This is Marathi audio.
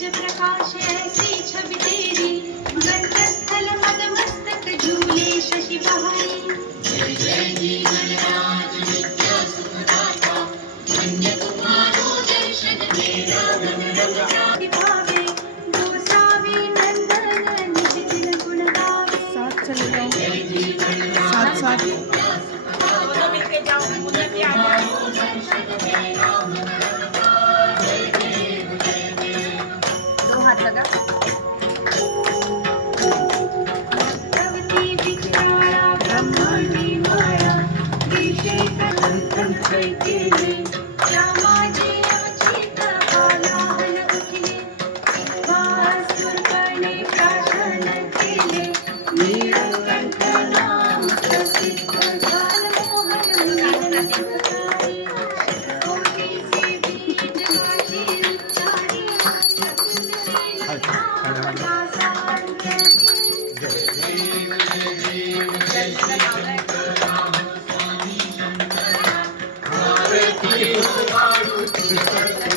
तेज प्रकाश ऐसी छवि तेरी, गंधस्थल मद मस्तक झूले शशि बहारी। जय जय जी गणराज विद्या सुखदाता, धन्य तुम्हारो दर्शन मेरा मन रंग भावे। गोसावी नंदन निज दिन गुण गावे। साथ चले जाओ, जय जी गणराज साथ साथ। विद्या सुखदाता, तुम्हारो दर्शन मेरा मन रंग गावे। जय देव जय देव। दो हाथ लगा। भगवती विचारा ब्रह्मांडी माया, विशेष संतंत्र केले, रामाजी अवचित कोलाहल उठले, वासुरपणे प्राशन केले, नीलकंठ नाम प्रसिद्ध झालं मोहन सुखकारी। कोटी सेवित माझी उच्चारी, भारती